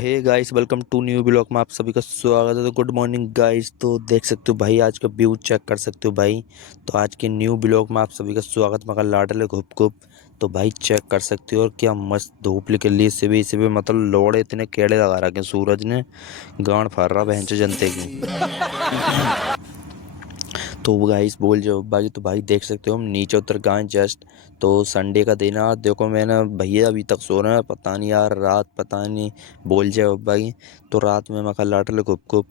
Hey guys, welcome to new blog में आप सभी का स्वागत है। तो गुड मॉर्निंग गाइस। तो देख सकते हो भाई, आज का व्यू चेक कर सकते हो भाई। तो आज के न्यू ब्लॉग में आप सभी का स्वागत। मगर लाडले घुप घुप तो भाई चेक कर सकते हो। और क्या मस्त धूप निकल रही है। सुबह मतलब लोड़े इतने केड़े लगा रखे हैं, सूरज ने गांड फाड़ रहा बहन जनते की। तो गाइस बोल जो भाई, तो भाई देख सकते हो हम नीचे उतर गए जस्ट। तो संडे का दिन है। देखो मैंने भैया अभी तक सो रहे हैं, पता नहीं यार रात पता नहीं बोल जाओ भाई। तो रात में मखा लाटले गुप गुप।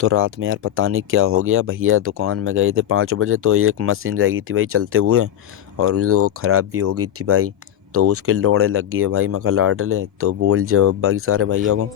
तो रात में यार पता नहीं क्या हो गया, भैया दुकान में गए थे 5 बजे। तो एक मशीन रह गई थी भाई चलते हुए, और वो ख़राब भी हो गई थी भाई। तो उसके लोड़े लग गए भाई मखा लाटले। तो बोल जाओ भाई सारे भैया को।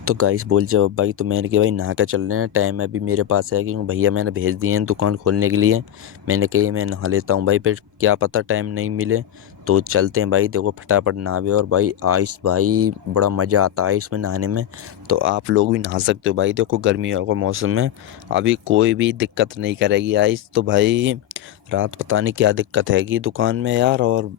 तो गाइस बोल जब भाई, तो मैंने कहा भाई नहा के चल रहे हैं, टाइम अभी मेरे पास है क्योंकि भैया मैंने भेज दिए हैं दुकान खोलने के लिए। मैंने कही मैं नहा लेता हूँ भाई, फिर क्या पता टाइम नहीं मिले। तो चलते हैं भाई, देखो फटाफट नहावे। और भाई आइस भाई बड़ा मज़ा आता है इसमें नहाने में। तो आप लोग भी नहा सकते हो भाई। देखो गर्मियों का मौसम में अभी कोई भी दिक्कत नहीं करेगी आइस। तो भाई रात पता नहीं क्या दिक्कत हैगी दुकान में यार। और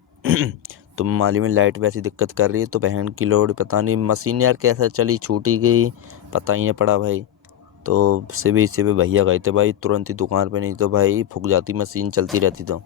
तो माली में लाइट वैसी दिक्कत कर रही है। तो बहन की लोड पता नहीं मशीन यार कैसे चली छूटी गई, पता ही नहीं पड़ा भाई। तो सुबह भैया गए थे भाई तुरंत ही दुकान पे, नहीं तो भाई फूक जाती मशीन चलती रहती। तो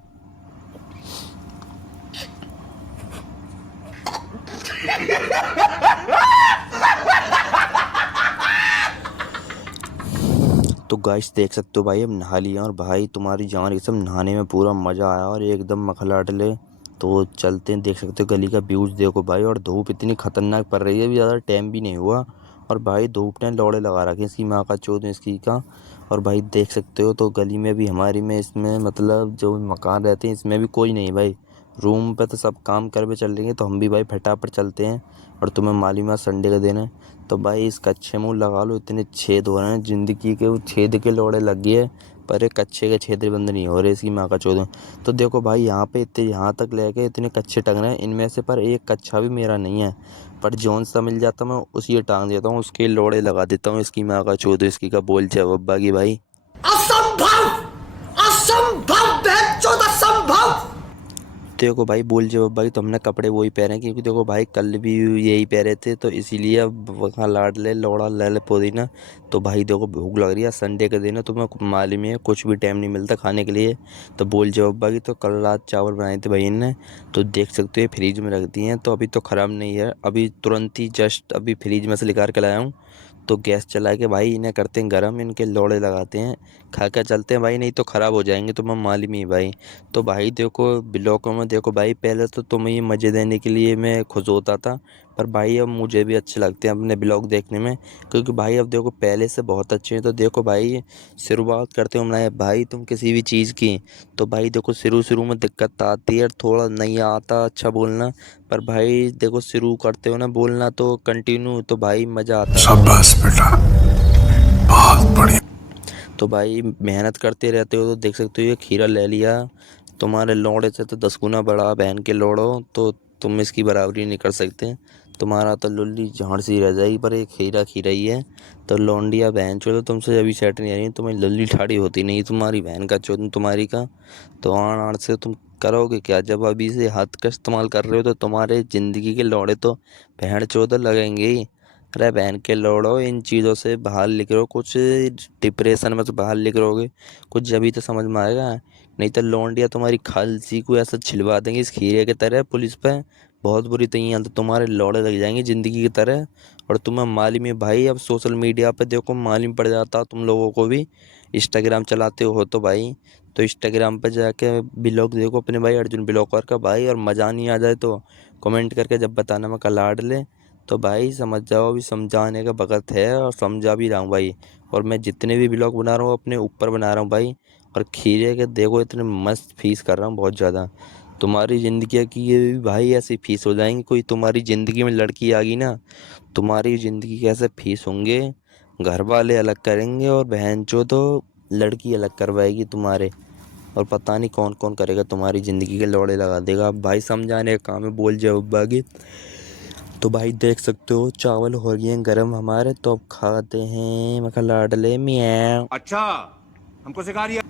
गाइस देख सकते हो भाई हम नहा लिए। और भाई तुम्हारी जान सब नहाने में पूरा मज़ा आया और एकदम मखलाडले। तो चलते हैं, देख सकते हो गली का व्यूज देखो भाई। और धूप इतनी खतरनाक पड़ रही है, अभी ज़्यादा टाइम भी नहीं हुआ। और भाई धूप ने लौड़े लगा रखे हैं इसकी माँ का चौथ इसकी का। और भाई देख सकते हो तो गली में भी हमारी में इसमें मतलब जो मकान रहते हैं इसमें भी कोई नहीं भाई। रूम पे तो सब काम कर पे चल रही है। तो हम भी भाई फटाफट चलते हैं। और तुम्हें मालूम है संडे का दिन है। तो भाई इस कच्चे मुँह लगा लो, इतने छेद हो रहे हैं ज़िंदगी के, वो छेद के लोड़े लग गए। पर एक कच्चे के छेद बंद नहीं हो रहे इसकी माँ का चौदह। तो देखो भाई यहाँ पे इतने यहाँ तक लेके इतने कच्चे टंग रहे हैं, इनमें से पर एक कच्चा भी मेरा नहीं है। पर जौन सा मिल जाता मैं उसी टांग देता हूँ, उसके लोड़े लगा देता हूँ इसकी माँ का चौदह इसकी का। बोल जब अब्बा की भाई असंभव असंभव असंभव। देखो भाई बोल जो भाई, तो हमने कपड़े वही पहने क्योंकि देखो भाई कल भी यही पहने थे। तो इसीलिए अब वहाँ लाड ले लौड़ा ले ले पुदीना। तो भाई देखो भूख लग रही है, संडे के दिन है, तो मैं मालूम ही है कुछ भी टाइम नहीं मिलता खाने के लिए। तो बोल जवाब भाई, तो कल रात चावल बनाए थे भाई ने। तो देख सकते हो फ्रिज में रख दिए हैं, तो अभी तो ख़राब नहीं है। अभी तुरंत ही जस्ट अभी फ्रिज में से निकाल के लाया हूँ। तो गैस चला के भाई इन्हें करते हैं गरम, इनके लोड़े लगाते हैं, खा कर चलते हैं भाई, नहीं तो ख़राब हो जाएंगे। तो मैं मालूम ही भाई। तो भाई देखो ब्लॉगों में देखो भाई, पहले तो तुम्हें ये मज़े देने के लिए मैं खुश होता था। पर भाई अब मुझे भी अच्छे लगते हैं अपने ब्लॉग देखने में, क्योंकि भाई अब देखो पहले से बहुत अच्छे हैं। तो देखो भाई शुरुआत करते हो ना भाई तुम किसी भी चीज़ की। तो भाई देखो शुरू शुरू में दिक्कत आती है, थोड़ा नहीं आता अच्छा बोलना। पर भाई देखो शुरू करते हो ना बोलना तो कंटिन्यू, तो भाई मज़ा आता है बहुत। शाबाश बेटा, बहुत बढ़िया। तो भाई मेहनत करते रहते हो। तो देख सकते हो ये खीरा ले लिया, तुम्हारे लोड़े से तो 10 गुना बड़ा बहन के लोड़ो। तो तुम इसकी बराबरी नहीं कर सकते, तुम्हारा तो लुल्ली झाड़ सी रह जाएगी। पर एक खीरा खीरा ही है। तो लौंडिया बहन चो, तो तुमसे अभी सेट नहीं आ रही, तुम्हें लुल्ली ठाड़ी होती नहीं तुम्हारी बहन का चो तुम्हारी का। तो आड़ आड़ से तुम करोगे क्या, जब अभी से हाथ का इस्तेमाल कर रहे हो तो तुम्हारे ज़िंदगी के लौड़े तो बहन चौधर लगेंगे ही। अरे बहन के लौड़ो, इन चीज़ों से बाहर निकलो, कुछ डिप्रेशन में से बाहर निकलोगे कुछ जभी तो समझ में आएगा। नहीं तो लौंडिया तुम्हारी खालसी को ऐसा छिलवा देंगे इस खीरे की तरह पुलिस पे, बहुत बुरी तैयार। तो तुम्हारे लौड़े लग जाएंगे ज़िंदगी की तरह। और तुम्हें मालूम है भाई, अब सोशल मीडिया पे देखो मालूम पड़ जाता तुम लोगों को भी, इंस्टाग्राम चलाते हो तो भाई। तो इंस्टाग्राम पे जाके ब्लॉग देखो अपने भाई अर्जुन ब्लॉगर का भाई। और मज़ा नहीं आ जाए तो कमेंट करके जब बताना मैं कल लाड ले। तो भाई समझ जाओ, अभी समझाने का वक़्त है और समझा भी रहा हूँ भाई। और मैं जितने भी ब्लॉग बना रहा हूँ अपने ऊपर बना रहा हूँ भाई। और खीरे के देखो इतने मस्त फीस कर रहा हूँ बहुत ज़्यादा। तुम्हारी ज़िंदगी की ये भी भाई ऐसी फीस हो जाएंगी, कोई तुम्हारी ज़िंदगी में लड़की आ गई ना, तुम्हारी ज़िंदगी के ऐसे फीस होंगे, घर वाले अलग करेंगे और बहन चो तो लड़की अलग करवाएगी तुम्हारे। और पता नहीं कौन कौन करेगा तुम्हारी ज़िंदगी के लौड़े लगा देगा। अब भाई समझाने का काम है, बोल जाओ बागी। तो भाई देख सकते हो चावल हो गए हैं गरम हमारे, तो अब खाते हैं मक्खन लाडले मियाँ। अच्छा, हमको सिखा रही है।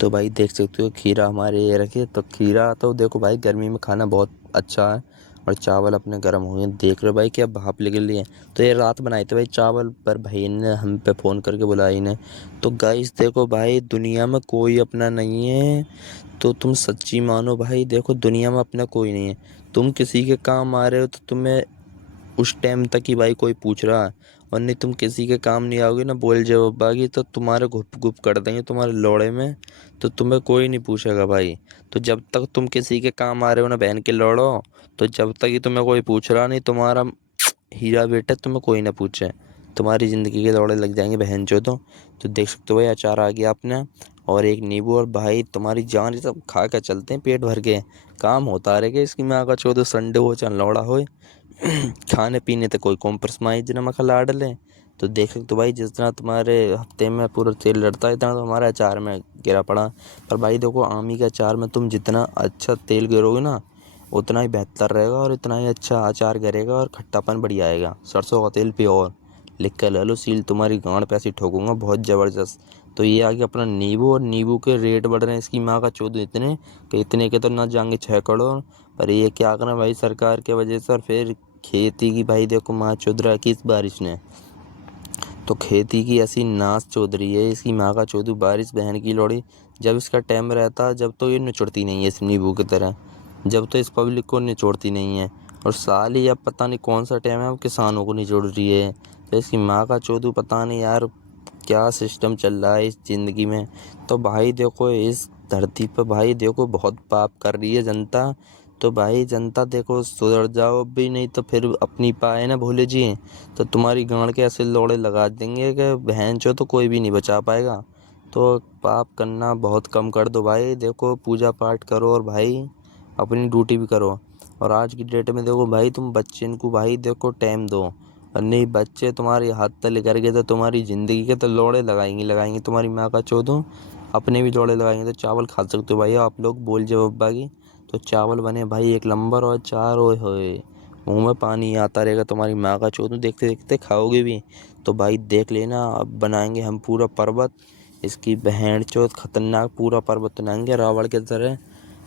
तो भाई देख सकते हो खीरा हमारे ये रखे। तो खीरा तो देखो भाई गर्मी में खाना बहुत अच्छा है। और चावल अपने गर्म हुए, देख रहे हो भाई क्या भाप निकल रही है। तो ये रात बनाए थे भाई चावल, पर भाई ने हम पे फ़ोन करके बुलाया इन्हें। तो गाइस देखो भाई, दुनिया में कोई अपना नहीं है। तो तुम सच्ची मानो भाई, देखो दुनिया में अपना कोई नहीं है। तुम किसी के काम आ रहे हो तो तुम्हें उस टाइम तक ही भाई कोई पूछ रहा है, और नहीं तुम किसी के काम नहीं आओगे ना बोल जवाबागी, तो तुम्हारे घुप घुप कर देंगे तुम्हारे लोड़े में। तो तुम्हें कोई नहीं पूछेगा भाई। तो जब तक तुम किसी के काम आ रहे हो ना बहन के लोड़ो, तो जब तक ही तुम्हें कोई पूछ रहा नहीं तुम्हारा हीरा बेटा, तुम्हें कोई ना पूछे, तुम्हारी ज़िंदगी के दौड़े लग जाएंगे बहन जो। तो देख सकते हो भाई, अचार आ गया आपने, और एक नींबू, और भाई तुम्हारी जान, ये सब खा कर चलते हैं पेट भर के। काम होता रहेगा इसकी माँ का चौदह, संडे हो चाहे लौड़ा हो। खाने पीने तो कोई कॉम्प्रोमाइज ना मखा लाड ले। तो देख सकते हो भाई, जिस तरह तुम्हारे हफ्ते में पूरा तेल लड़ता है, इतना तो हमारे अचार में गिरा पड़ा। पर भाई देखो, आमी के अचार में तुम जितना अच्छा तेल गिरोगे ना, उतना ही बेहतर रहेगा, और इतना ही अच्छा अचार गिरेगा, और खट्टापन बढ़िया आएगा। सरसों का तेल प्योर, लिख कर ले लो, सील तुम्हारी गांड पे ऐसी ठोकूंगा बहुत ज़बरदस्त। तो ये आ गया अपना नींबू, और नींबू के रेट बढ़ रहे हैं इसकी माँ का चौदह इतने, कि इतने के तो ना जाएंगे 6 करोड़। पर ये क्या करें भाई सरकार के वजह से, और फिर खेती की भाई देखो माँ चौध रहा की इस बारिश ने। तो खेती की ऐसी नाश चौध रही है इसकी माँ का चौधू, बारिश बहन की लोड़ी। जब इसका टाइम रहता जब तो ये निचोड़ती नहीं है इस नींबू की तरह, जब तो इस पब्लिक को निचोड़ती नहीं है। और साल ही अब पता नहीं कौन सा टाइम है अब किसानों को निचोड़ रही है। तो इसकी माँ का चौधू पता नहीं यार क्या सिस्टम चल रहा है इस ज़िंदगी में। तो भाई देखो, इस धरती पर भाई देखो बहुत पाप कर रही है जनता। तो भाई जनता देखो सुधर जाओ भी, नहीं तो फिर अपनी पाए ना भोले जी, तो तुम्हारी गांड के ऐसे लोड़े लगा देंगे कि बहन चो तो कोई भी नहीं बचा पाएगा। तो पाप करना बहुत कम कर दो भाई, देखो पूजा पाठ करो, और भाई अपनी ड्यूटी भी करो। और आज की डेट में देखो भाई, तुम बच्चे को भाई देखो टाइम दो, और नहीं बच्चे तुम्हारे हाथ तले कर गए तो तुम्हारी ज़िंदगी के तो लोड़े लगाएंगे तुम्हारी माँ का चौदह, अपने भी लोड़े लगाएंगे। तो चावल खा सकते हो भाई आप लोग, बोल जब अब्बा की। तो चावल बने भाई एक नंबर, और चार ओए होए, मुंह में पानी आता रहेगा तुम्हारी माँ का चौदह, देखते देखते खाओगे भी। तो भाई देख लेना, अब बनाएंगे हम पूरा पर्वत, इसकी बहन चौथ खतरनाक पूरा पर्वत बनाएंगे रावण के तरह।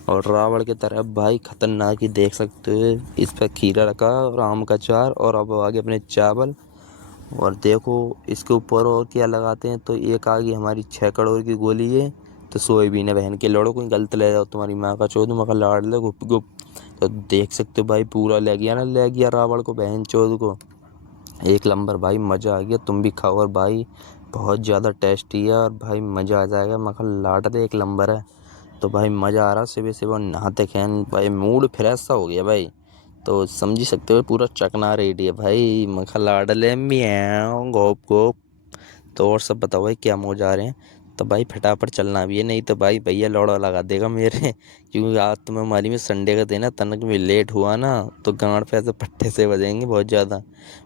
और रावण की तरह भाई खतरनाक ही देख सकते हो। इस पर खीरा रखा और आम का अचार, और अब आगे अपने चावल। और देखो इसके ऊपर और क्या लगाते हैं, तो एक आ गई हमारी 6 करोड़ की गोली है। तो सोयाबीन है बहन के लड़ो, कोई गलत ले जाओ तुम्हारी माँ का चौध मका लाड़ ले गुप गुप। तो देख सकते हो भाई पूरा ले गया ना, ले गया रावण को बहन चौध को। एक नंबर भाई, मज़ा आ गया, तुम भी खाओ। और भाई बहुत ज़्यादा टेस्टी है, और भाई मज़ा आ जाएगा, मक्खन लाट दे एक नंबर है। तो भाई मज़ा आ रहा, सुबह सुबह नहाते खैन भाई मूड फ्रेश सा हो गया भाई। तो समझ सकते हो पूरा चकना रेडी है भाई, मक्खन लाट ले म्याऊं गोप गोप। तो और सब बताओ भाई क्या मौज आ रहे हैं। तो भाई फटाफट चलना भी है, नहीं तो भाई भैया लौड़ा लगा देगा मेरे। क्योंकि आज तुम्हें मालूम है संडे का दिन है, तनक में लेट हुआ ना तो गांड पे ऐसे पट्टे से बजेंगे बहुत ज़्यादा।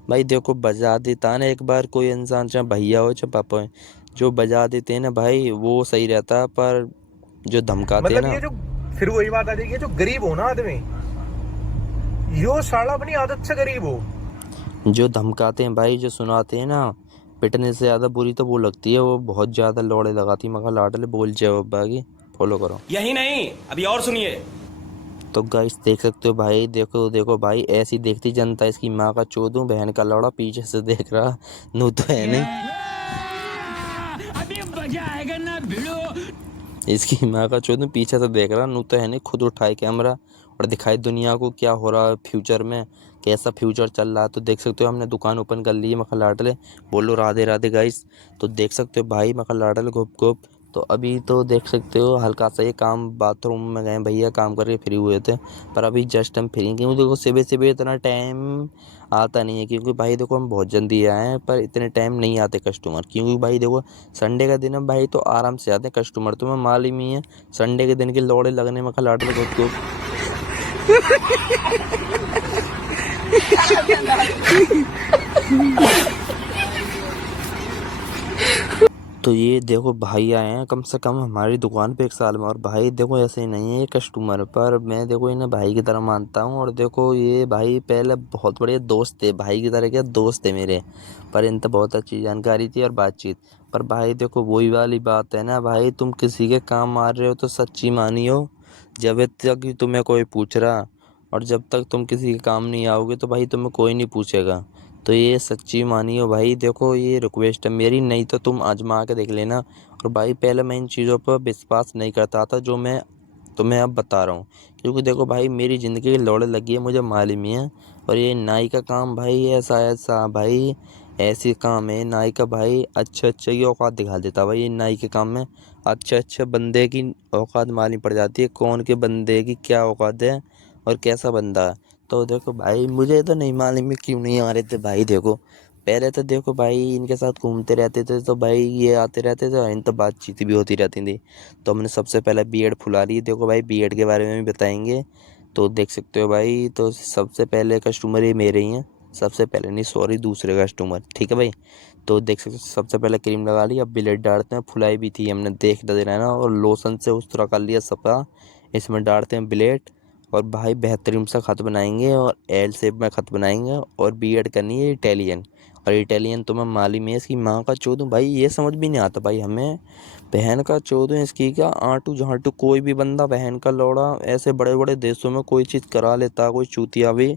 भाई देखो बजा देता ना एक बार कोई इंसान, चाहे भैया हो चाहे पापा हो, जो बजा देते हैं ना भाई वो सही रहता है, पर जो धमकाते हैं मतलब ना, ये जो फिर वही बात आ जाएगी, जो गरीब हो ना आदमी, यो साला अपनी आदत से गरीब हो। जो धमकाते हैं भाई, जो सुनाते हैं ना, पिटने से ज़्यादा बुरी तो वो लगती है, वो बहुत ज़्यादा लौड़े लगाती है, मगर लाडले बोल जाओ बागी। फॉलो करो। यही नहीं, अभी और सुनिए। तो गाइस देख सकते हो भाई, देखो देखो भाई, ऐसी देखती जनता इसकी माँ का चोदू, बहन का लौड़ा पीछे से देख रहा, नू तो है नहीं अभी मजा आएगा ना भिड़ो। इसकी माँ का चोदू पीछे से देख रहा, नू तो है नहीं, खुद उठाए कैमरा और दिखाए दुनिया को क्या हो रहा है फ्यूचर में, कैसा फ्यूचर चल रहा है। तो देख सकते हो हमने दुकान ओपन कर ली है मखा लाडले, बोलो राधे राधे गाइस। तो देख सकते हो भाई मखा लाडले घुप घुप। तो अभी तो देख सकते हो हल्का सा ये काम, बाथरूम में गए भैया काम करके फ्री हुए थे, पर अभी जस्ट हम फ्री, क्योंकि देखो सुबह सुबह इतना टाइम आता नहीं है, क्योंकि भाई देखो हम बहुत जल्दी आए हैं, पर इतने टाइम नहीं आते कस्टमर, क्योंकि भाई देखो संडे का दिन है भाई, तो आराम से आते हैं कस्टमर, तुम्हें मालूम ही है संडे के दिन के लौड़े लगने में खलाट में घुप घुप। तो ये देखो भाई आए हैं कम से कम हमारी दुकान पे 1 साल में, और भाई देखो ऐसे ही नहीं है ये कस्टमर, पर मैं देखो इन्हें भाई की तरह मानता हूँ। और देखो ये भाई पहले बहुत बड़े दोस्त थे, भाई की तरह के दोस्त थे मेरे, पर इनसे बहुत अच्छी जानकारी थी और बातचीत। पर भाई देखो वही वाली बात है ना भाई, तुम किसी के काम मार रहे हो तो सच्ची मानियो, जब तक कि तुम्हें कोई पूछ रहा, और जब तक तुम किसी के काम नहीं आओगे तो भाई तुम्हें कोई नहीं पूछेगा। तो ये सच्ची मानियो भाई, देखो ये रिक्वेस्ट है मेरी, नहीं तो तुम आजमा के देख लेना। और भाई पहले मैं इन चीज़ों पर विश्वास नहीं करता था जो मैं तुम्हें अब बता रहा हूँ, क्योंकि देखो भाई मेरी ज़िंदगी की लौड़ लगी है, मुझे मालूम ही है। और ये नाई का काम भाई ऐसा ऐसा भाई, ऐसे काम है नाई का भाई, अच्छे की औकात दिखा देता भाई ये नाई के काम में। अच्छे बंदे की औकात मालूम पड़ जाती है, कौन के बंदे की क्या औकात है और कैसा बंदा है। तो देखो भाई मुझे तो नहीं मालूम है क्यों नहीं आ रहे थे भाई। देखो पहले तो देखो भाई इनके साथ घूमते रहते थे तो भाई ये आते रहते थे, इन तो बातचीत भी होती रहती थी। तो हमने सबसे पहले बीएड फुला ली। देखो भाई बीएड के बारे में भी बताएंगे, तो देख सकते हो भाई। तो सबसे पहले कस्टमर ये मेरे ही हैं, सबसे पहले नहीं सॉरी दूसरे कस्टमर, ठीक है भाई। तो देख सकते हो सबसे पहले क्रीम लगा ली, अब ब्लेड डालते हैं, फुलाई भी थी हमने देख देना ना, और लोशन से उस तरह कर लिया सफा। इसमें डालते हैं ब्लेड, और भाई बेहतरीन सा खत बनाएंगे और एल शेप में खत बनाएंगे। और बीएड करनी है इटालियन, और इटालियन तो मैं मालूम है इसकी माँ का चोदूँ भाई, ये समझ भी नहीं आता भाई हमें। बहन का चोदूँ इसकी क्या आंटू झांटू, कोई भी बंदा बहन का लौड़ा ऐसे बड़े बड़े देशों में कोई चीज़ करा लेता, कोई चूतिया भी,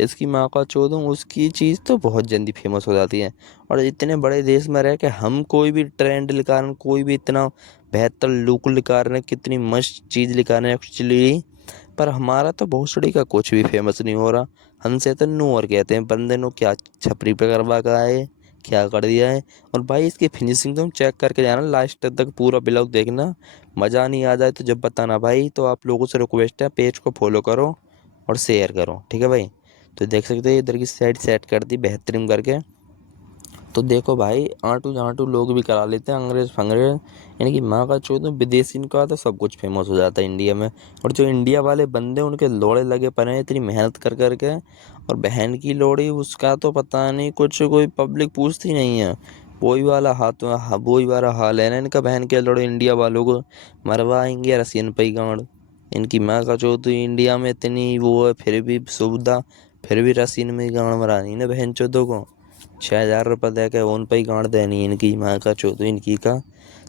इसकी माँ का चोदूँ उसकी चीज़ तो बहुत जल्दी फेमस हो जाती है। और इतने बड़े देश में रह के हम कोई भी ट्रेंड लिखा रहे हैं, कोई भी इतना बेहतर लुक लिखा रहे हैं, कितनी मस्त चीज़ लिखा रहे हैं एक्चुअली, पर हमारा तो भोसड़ी का कुछ भी फेमस नहीं हो रहा। हमसे तो नू और कहते हैं बंदे नो क्या छपरी पे करवा का है, क्या कर दिया है। और भाई इसकी फिनिशिंग तुम चेक करके जाना, लास्ट तक पूरा ब्लॉग देखना। मज़ा नहीं आ जाए तो जब बताना भाई। तो आप लोगों से रिक्वेस्ट है पेज को फॉलो करो और शेयर करो, ठीक है भाई। तो देख सकते हो इधर की साइड सेट कर दी बेहतरीन करके। तो देखो भाई आंटू झांटू लोग भी करा लेते हैं, अंग्रेज फंग्रेज, यानी कि माँ का चोदो विदेशी का तो सब कुछ फेमस हो जाता है इंडिया में। और जो इंडिया वाले बंदे उनके लोड़े लगे पड़े हैं इतनी मेहनत कर करके, और बहन की लोड़ी उसका तो पता नहीं कुछ, कोई पब्लिक पूछती नहीं है। वही वाला वही वाला हाल है ना इनका, बहन के लोड़े इंडिया वालों को मरवाएंगे रसियन पे ही गांड। इनकी माँ का चोदो इंडिया में इतनी वो है फिर भी सुविधा, फिर भी रसियन में ही गांड मरानी ना बहन चोदो को। 6,000 रुपये दे के उन पर ही गांड देनी इनकी माँ का चोदो इनकी का।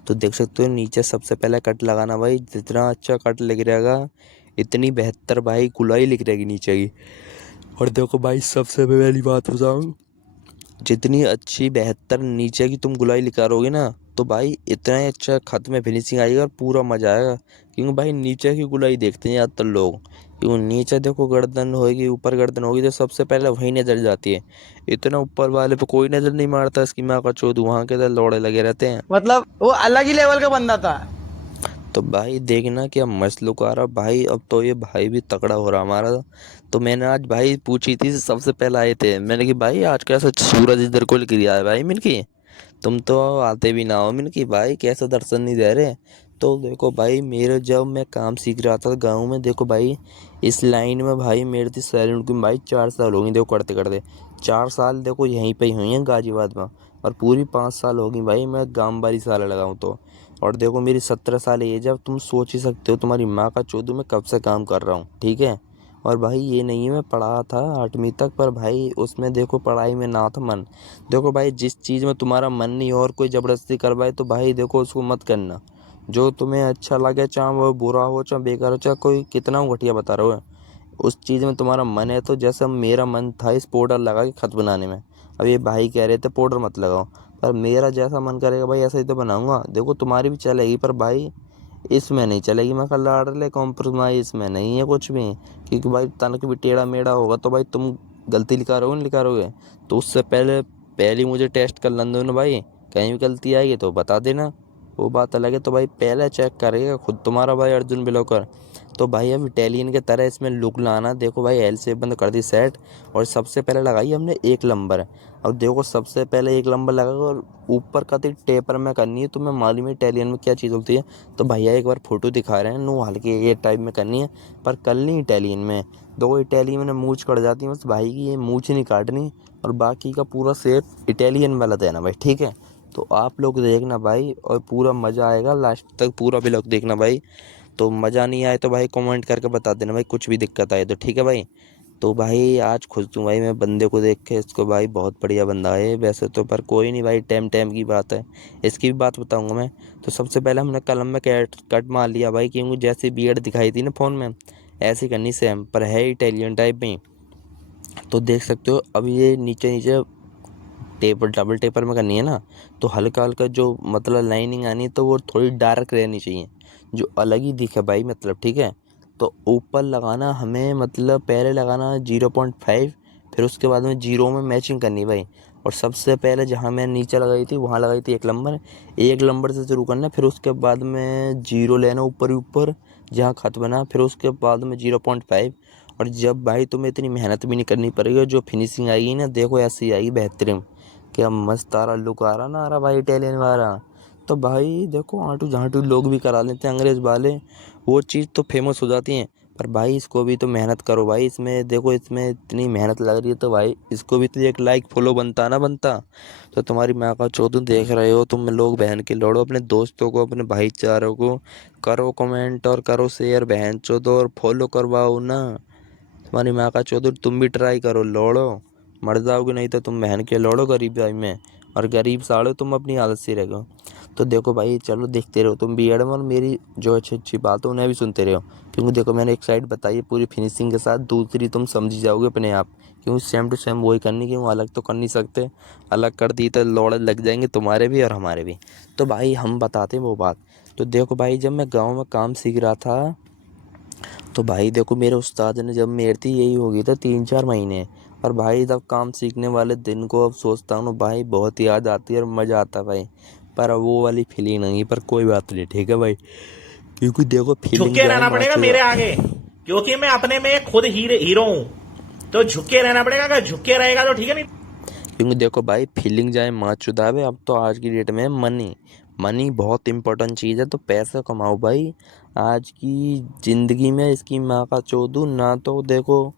तो देख सकते हो नीचे सबसे पहले कट लगाना भाई, जितना अच्छा कट लग रहेगा इतनी बेहतर भाई गुलाई लिख रहेगी नीचे की। और देखो भाई सबसे पहली बात बताऊँ, जितनी अच्छी बेहतर नीचे की तुम गुलाई लिखा रहोगे ना, तो भाई इतना ही अच्छा खत में फिनिशिंग आएगा और पूरा मजा आएगा। क्योंकि भाई नीचे की गुलाई देखते हैं ज़्यादातर लोग, क्योंकि नीचे देखो गर्दन होगी ऊपर गर्दन होगी तो सबसे पहले वही नजर जाती है। इतना ऊपर वाले पे कोई नजर नहीं मारता, इसकी माँ का चोद वहाँ के तो लौड़े लगे रहते हैं। मतलब वो अलग ही लेवल का बंदा था। तो भाई देखना क्या मस्त लुक आ रहा भाई, अब तो ये भाई भी तगड़ा हो रहा हमारा। तो मैंने आज भाई पूछी थी, सबसे पहले आए थे मैंने कि भाई आज कैसा सूरज इधर को गिर है भाई, मैंने की तुम तो आते भी ना हो, मैंने कि भाई कैसा दर्शन नहीं दे रहे। तो देखो भाई मेरे जब मैं काम सीख रहा था गाँव में, देखो भाई इस लाइन में भाई मेरे थी सैलून की भाई 4 साल हो गई देखो करते करते। 4 साल देखो यहीं पे ही हुई हैं गाजियाबाद में, और पूरी 5 साल होगी भाई मैं गाँव वाली साल लगाऊँ तो। और देखो मेरी 17 साल एज है, अब तुम सोच ही सकते हो तुम्हारी माँ का चोदू मैं कब से काम कर रहा हूँ, ठीक है। और भाई ये नहीं है मैं पढ़ा था 8वीं तक, पर भाई उसमें देखो पढ़ाई में ना था मन। देखो भाई जिस चीज़ में तुम्हारा मन नहीं हो और कोई ज़बरदस्ती करवाए तो भाई देखो उसको मत करना। जो तुम्हें अच्छा लगे चाहे वो बुरा हो चाहे बेकार हो चाहे कोई कितना घटिया बता रहा हो, उस चीज़ में तुम्हारा मन है तो जैसे मेरा मन था इस पाउडर लगा के खत बनाने में। अब ये भाई कह रहे थे पाउडर मत लगाओ, पर मेरा जैसा मन करेगा भाई ऐसा ही तो बनाऊंगा। देखो तुम्हारी भी चलेगी पर भाई इसमें नहीं चलेगी, मैं कल लाडले कॉम्प्रोमाइज में नहीं है कुछ भी। क्योंकि भाई तनक भी टेढ़ा मेढ़ा होगा तो भाई तुम गलती लिखा रहोगे नहीं लिखा रहोगे। तो उससे पहले पहले मुझे टेस्ट कर लेने दो ना भाई, कहीं भी गलती आएगी तो बता देना, वो बात अलग है। तो भाई पहले चेक करेगा खुद तुम्हारा भाई अर्जुन बिलोकर। तो भाई अब इटालियन के तरह इसमें लुक लाना। देखो भाई एल से बंद कर दी सेट, और सबसे पहले लगाई हमने 1 नंबर। अब देखो सबसे पहले 1 नंबर लगा और ऊपर का टेपर में करनी है, तुम्हें मालूम है इटालियन में क्या चीज़ होती है। तो भैया एक बार फोटो दिखा रहे हैं, नो हल्के ये टाइप में करनी है, पर कर ली इटालियन में। दो इटालियन में मूंछ कट जाती है, बस भाई की ये मूंछ नहीं काटनी, और बाकी का पूरा सेट इटालियन वाला देना भाई, ठीक है। तो आप लोग देखना भाई और पूरा मज़ा आएगा, लास्ट तक पूरा ब्लॉग देखना भाई। तो मज़ा नहीं आए तो भाई कमेंट करके बता देना भाई, कुछ भी दिक्कत आए तो, ठीक है भाई। तो भाई आज खुश हूँ भाई मैं बंदे को देख के, इसको भाई बहुत बढ़िया बंदा है वैसे तो, पर कोई नहीं भाई टाइम टाइम की बात है। इसकी भी बात बताऊंगा मैं। तो सबसे पहले हमने कलम में कट मार लिया भाई, क्योंकि जैसे बीएड दिखाई थी ना फ़ोन में, ऐसी करनी सेम, पर है इटालियन टाइप में। तो देख सकते हो अब ये नीचे नीचे टेपर डबल टेपर में करनी है ना, तो हल्का हल्का जो मतलब लाइनिंग आनी है तो वो थोड़ी डार्क रहनी चाहिए, जो अलग ही दिखे भाई, मतलब ठीक है। तो ऊपर लगाना हमें, मतलब पहले लगाना 0.5, फिर उसके बाद में 0 में मैचिंग करनी भाई। और सबसे पहले जहाँ मैं नीचे लगाई थी वहाँ लगाई थी 1 नंबर, 1 नंबर से शुरू करना, फिर उसके बाद में 0 लेना ऊपर ही ऊपर जहाँ खत बना, फिर उसके बाद में 0.5। और जब भाई तुम्हें इतनी मेहनत भी नहीं करनी पड़ेगी, जो फिनिशिंग आएगी ना देखो ऐसी आएगी बेहतरीन। क्या मस्त आ रहा लुक आ रहा ना, आ रहा भाई इटालियन वाला। तो भाई देखो आंटू झांटू लोग भी करा लेते हैं अंग्रेज वाले, वो चीज़ तो फेमस हो जाती है। पर भाई इसको भी तो मेहनत करो भाई, इसमें देखो इसमें इतनी मेहनत लग रही है तो भाई इसको भी तो एक लाइक फॉलो बनता ना बनता। तो तुम्हारी माँ का चौधरी देख रहे हो तुम लोग, बहन के लड़ो, अपने दोस्तों को अपने भाईचारों को करो कमेंट और करो शेयर बहन चौधो, और फॉलो करवाओ ना। तुम्हारी माँ का चौधरी तुम भी ट्राई करो, लौड़ो, मर जाओगे नहीं तो तुम बहन के लौड़ो गरीब भाई में, और गरीब साड़ो तुम अपनी आदत से रहो। तो देखो भाई चलो देखते रहो तुम बीएड में, और मेरी जो अच्छी अच्छी बात है उन्हें भी सुनते रहो। क्योंकि देखो मैंने एक साइड बताई है पूरी फिनिशिंग के साथ, दूसरी तुम समझ जाओगे अपने आप। क्योंकि सेम टू सेम वही करनी, क्यों अलग तो कर नहीं सकते, अलग कर दी तो लौड़े लग जाएंगे तुम्हारे भी और हमारे भी। तो भाई हम बताते हैं वो बात। तो देखो भाई जब मैं गाँव में काम सीख रहा था, तो भाई देखो मेरे उस्ताद ने जब मेरी थी यही हो गई था 3-4 महीने। और भाई जब काम सीखने वाले दिन को अब सोचता हूँ ना भाई, बहुत याद आती है और मज़ा आता है भाई। पर अब वो वाली फीलिंग नहीं, पर कोई बात नहीं, ठीक है भाई। क्योंकि देखो झुक फीलिंग के जो है रहना पड़ेगा माचो, मेरे आगे, क्योंकि मैं अपने में खुद हीरो हूं। तो झुक के रहना पड़ेगा, अगर झुक के रहेगा तो ठीक है, नहीं क्योंकि देखो भाई फीलिंग जाए माचुदावे। अब तो आज की डेट में मनी, मनी बहुत इंपॉर्टेंट चीज़ है, तो पैसा कमाओ भाई आज की ज़िंदगी में। इसकी माँ का चोदू ना, तो देखो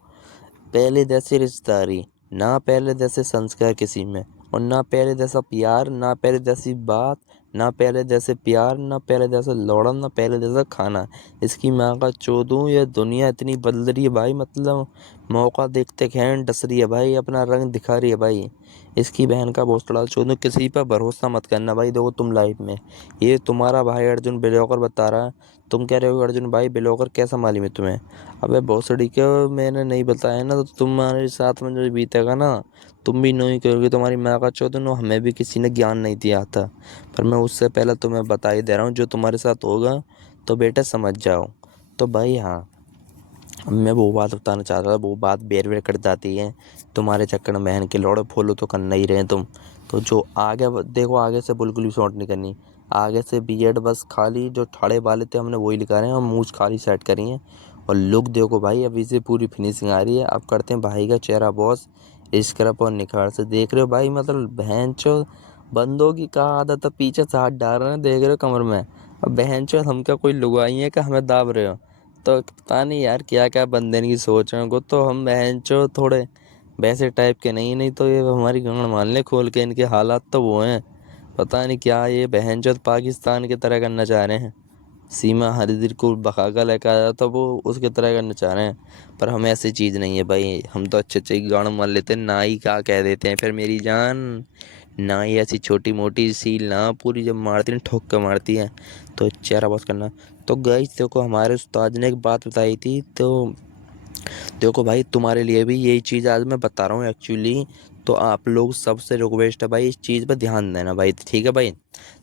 पहले जैसी रिश्तेदारी, ना पहले जैसे संस्कार किसी में, और ना पहले जैसा प्यार, ना पहले जैसी बात, ना पहले जैसे प्यार, ना पहले जैसा लौड़ा, ना पहले जैसा खाना। इसकी माँ का चोदू ये दुनिया इतनी बदल रही है भाई, मतलब मौका देखते खैर डस रही है भाई, अपना रंग दिखा रही है भाई। इसकी बहन का भोसड़ा चोदू, किसी पर भरोसा मत करना भाई। देखो तुम लाइफ में, ये तुम्हारा भाई अर्जुन बिलोकर बता रहा है। तुम कह रहे हो अर्जुन भाई बिलोकर कैसा मालूम है तुम्हें? अबे भोसड़ी के, मैंने नहीं बताया ना तो तुम्हारे साथ में जो बीतेगा ना, तुम भी नहीं करोगे। तुम्हारी माँ का चौधरी, हमें भी किसी ने ज्ञान नहीं दिया था, पर मैं उससे पहले तुम्हें बता ही दे रहा हूँ जो तुम्हारे साथ होगा, तो बेटा समझ जाओ। तो भाई हाँ, मैं वो बात बताना चाह रहा था, वो बात बेर बेर कर जाती है तुम्हारे चक्कर में, बहन के लौड़े फॉलो तो करना ही रहे तुम। तो जो आगे देखो, आगे से बिल्कुल भी शॉर्ट नहीं करनी, आगे से बीएड बस खाली जो ठाड़े वाले थे हमने वही लिखा रहे हैं, और मूछ खाली सेट करी है। और लुक देखो भाई अभी से पूरी फिनिशिंग आ रही है। अब करते हैं भाई का चेहरा बॉस, स्क्रब और निखार से। देख रहे हो भाई, मतलब बहन चो बंदों की क्या आदत है, पीछे से हाथ डाल रहे हैं, देख रहे हो कमर में। अब बहन चो हम क्या कोई लुगाई है कि हमें दाब रहे हो? तो पता नहीं यार क्या क्या बंदे की सोच है को, तो हम बहनचो थोड़े वैसे टाइप के नहीं, नहीं तो ये हमारी गांड मान ले खोल के, इनके हालात तो वो हैं। पता नहीं क्या ये बहनचो पाकिस्तान की तरह करना चाह रहे हैं, सीमा हरिदिर को भगा कर लेकर आया था वो उसकी तरह करना चाह रहे हैं। पर हम ऐसी चीज़ नहीं है भाई, हम तो अच्छे अच्छे गांड मान लेते हैं, ना ही क्या कह देते हैं फिर मेरी जान। ना ही ऐसी छोटी मोटी सी ना, पूरी जब मारती है ठोक कर मारती है। तो चेहरा बॉस करना। तो गाइस देखो हमारे उस्ताद ने एक बात बताई थी, तो देखो भाई तुम्हारे लिए भी यही चीज़ आज मैं बता रहा हूँ एक्चुअली। तो आप लोग सबसे रिक्वेस्ट है भाई, इस चीज़ पर ध्यान देना भाई, ठीक है भाई।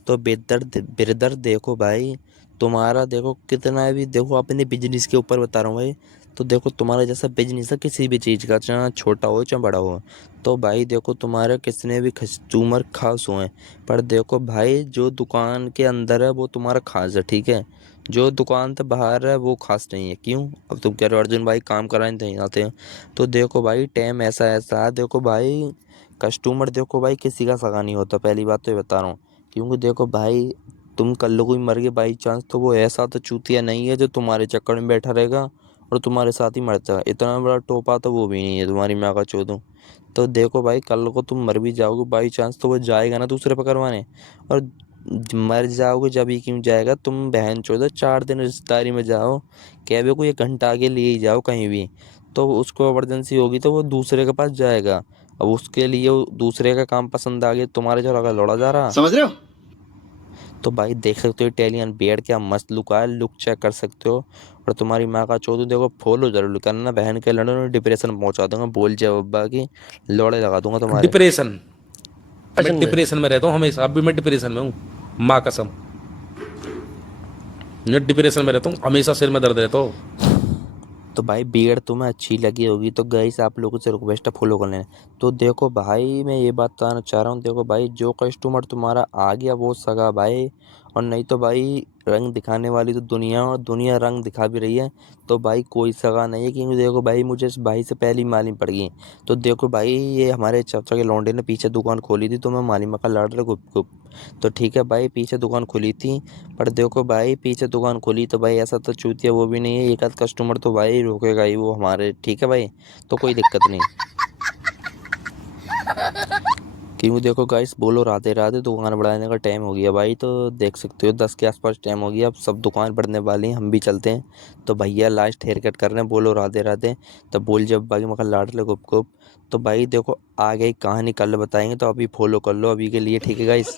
तो बिरदर देखो भाई, तुम्हारा देखो कितना भी, देखो अपने बिजनेस के ऊपर बता रहा हूँ भाई। तो देखो तुम्हारा जैसा बिजनेस है किसी भी चीज़ का, चाहे छोटा हो चाहे बड़ा हो, तो भाई देखो तुम्हारे कितने भी कस्टमर खास हुए, पर देखो भाई जो दुकान के अंदर है वो तुम्हारा खास है, ठीक है। जो दुकान से बाहर है वो खास नहीं है। क्यों? अब तुम कह रहे हो अर्जुन भाई काम कराने नहीं आते हैं, तो देखो भाई टाइम ऐसा ऐसा है, देखो भाई कस्टमर देखो भाई किसी का सगा नहीं होता, पहली बात तो ये बता रहा हूँ। क्योंकि देखो भाई तुम कल को ही मर गए बाई चांस, तो वो ऐसा तो चूतिया नहीं है जो तुम्हारे चक्कर में बैठा रहेगा और तुम्हारे साथ ही मर जाएगा। इतना बड़ा टोपा तो वो भी नहीं है तुम्हारी माँ का चोदू। तो देखो भाई कल को तुम मर भी जाओगे बाई चांस, तो वो जाएगा ना दूसरे पर करवाने, और मर जाओगे जब ही क्यों जाएगा, तुम बहन चोदो 4 दिन रिश्तेदारी में जाओ, कैबे को 1 घंटा आगे ले ही जाओ कहीं भी, तो उसको इमरजेंसी होगी तो वो दूसरे के पास जाएगा। अब उसके लिए वो दूसरे का काम पसंद आ गया, तुम्हारे जो लगा लौड़ा जा रहा। समझ रहे हो? तो भाई देख सकते हो इटालियन बियर्ड क्या मस्त लुक आया, लुक चेक कर सकते हो। और तुम्हारी माँ का चौधरी देखो, फॉलो जरूर करना, बहन के लड़ों में डिप्रेशन पहुंचा दूंगा, बोल जाओ अब्बा की लौड़े लगा दूंगा तुम्हारे। डिप्रेशन, मैं डिप्रेशन में रहता हूँ हमेशा, अब भी मैं डिप्रेशन में हूँ, माँ कसम, मैं डिप्रेशन में रहता हूँ हमेशा, सिर में दर्द रहता हो। तो भाई बियर्ड तुम्हें अच्छी लगी होगी तो गाइस आप लोगों से रिक्वेस्ट है फॉलो कर लेना। तो देखो भाई मैं ये बात बताना चाह रहा हूँ, देखो भाई जो कस्टमर तुम्हारा आ गया वो सगा भाई, और नहीं तो भाई रंग दिखाने वाली तो दुनिया, और दुनिया रंग दिखा भी रही है। तो भाई कोई सगा नहीं है, क्योंकि देखो भाई मुझे इस भाई से पहली मालूम पड़ गई। तो देखो भाई ये हमारे चाचा के लौंडे ने पीछे दुकान खोली थी, तो मैं मालिमा का लड़ रहा गुप गुप। तो ठीक है भाई पीछे दुकान खुली थी, पर देखो भाई पीछे दुकान खुली तो भाई ऐसा तो चूतिया वो भी नहीं है, एक आध कस्टमर तो भाई रोकेगा ही वो हमारे, ठीक है भाई, तो कोई दिक्कत नहीं। क्यों देखो गाइस, बोलो राधे राधे, दुकान बढ़ाने का टाइम हो गया भाई। तो देख सकते हो 10 के आसपास टाइम हो गया, अब सब दुकान बढ़ने वाली हैं, हम भी चलते हैं। तो भैया लास्ट हेयर कट कर रहे हैं, बोलो राधे राधे। तो बोल जब बाकी मका लाड ले गुप गुप। तो भाई देखो आगे की कहानी कल बताएंगे, तो अभी फॉलो कर लो अभी के लिए, ठीक है गाइस।